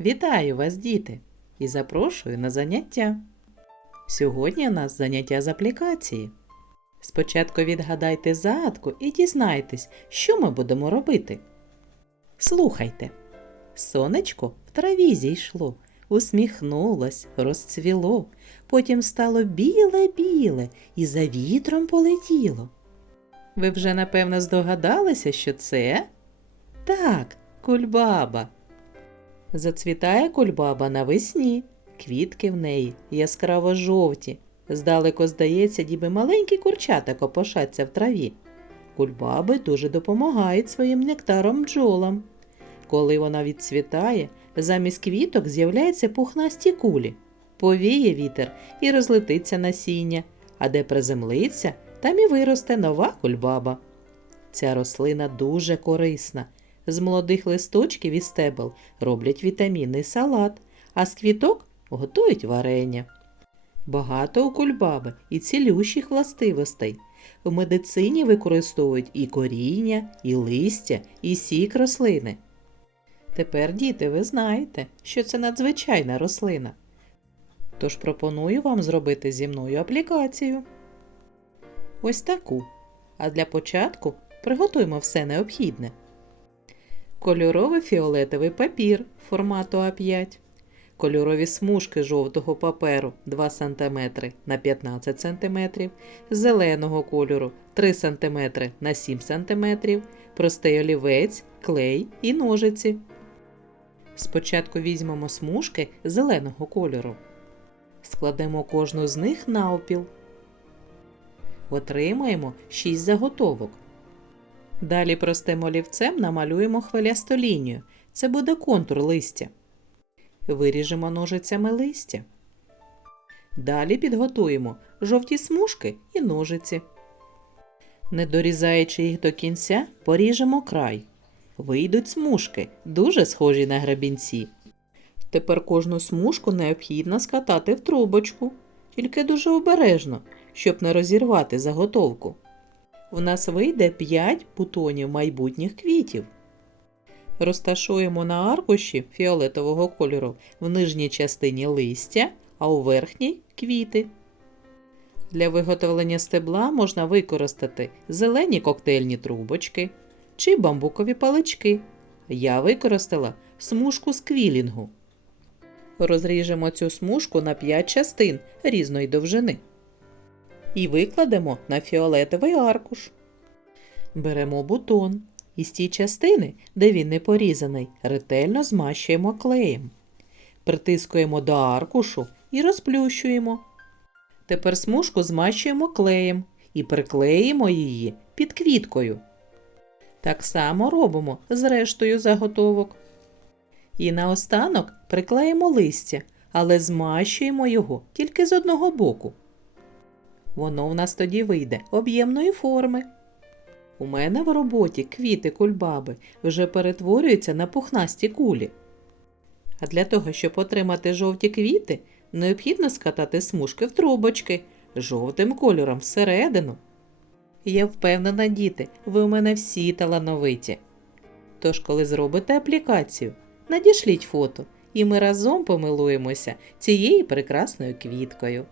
Вітаю вас, діти, і запрошую на заняття. Сьогодні у нас заняття з аплікації. Спочатку відгадайте загадку і дізнайтесь, що ми будемо робити. Слухайте. Сонечко в траві зійшло, усміхнулось, розцвіло, потім стало біле-біле і за вітром полетіло. Ви вже напевно здогадалися, що це? Так, кульбаба. Зацвітає кульбаба навесні, квітки в неї яскраво жовті. Здалеко здається, ніби маленькі курчата копошаться в траві. Кульбаби дуже допомагають своїм нектаром бджолам. Коли вона відцвітає, замість квіток з'являються пухнасті кулі. Повіє вітер і розлетиться насіння, а де приземлиться, там і виросте нова кульбаба. Ця рослина дуже корисна. З молодих листочків і стебел роблять вітамінний салат, а з квіток готують варення. Багато у кульбаби і цілющих властивостей. В медицині використовують і коріння, і листя, і сік рослини. Тепер, діти, ви знаєте, що це надзвичайна рослина. Тож пропоную вам зробити зі мною аплікацію. Ось таку. А для початку приготуємо все необхідне. Кольоровий фіолетовий папір формату А5, кольорові смужки жовтого паперу 2 см на 15 см, зеленого кольору 3 см на 7 см, простий олівець, клей і ножиці. Спочатку візьмемо смужки зеленого кольору. Складемо кожну з них навпіл. Отримаємо 6 заготовок. Далі простим олівцем намалюємо хвилясту лінію. Це буде контур листя. Виріжемо ножицями листя. Далі підготуємо жовті смужки і ножиці. Не дорізаючи їх до кінця, поріжемо край. Вийдуть смужки, дуже схожі на гребінці. Тепер кожну смужку необхідно скатати в трубочку, тільки дуже обережно, щоб не розірвати заготовку. У нас вийде 5 бутонів майбутніх квітів. Розташуємо на аркуші фіолетового кольору в нижній частині листя, а у верхній квіти. Для виготовлення стебла можна використати зелені коктейльні трубочки чи бамбукові палички. Я використала смужку з квілінгу. Розріжемо цю смужку на 5 частин різної довжини і викладемо на фіолетовий аркуш. Беремо бутон і з тієї частини, де він не порізаний, ретельно змащуємо клеєм. Притискуємо до аркушу і розплющуємо. Тепер смужку змащуємо клеєм і приклеїмо її під квіткою. Так само робимо з рештою заготовок. І наостанок приклеїмо листя, але змащуємо його тільки з одного боку. Воно в нас тоді вийде об'ємної форми. У мене в роботі квіти кульбаби вже перетворюються на пухнасті кулі. А для того, щоб отримати жовті квіти, необхідно скатати смужки в трубочки жовтим кольором всередину. Я впевнена, діти, ви у мене всі талановиті. Тож, коли зробите аплікацію, надішліть фото, і ми разом помилуємося цією прекрасною квіткою.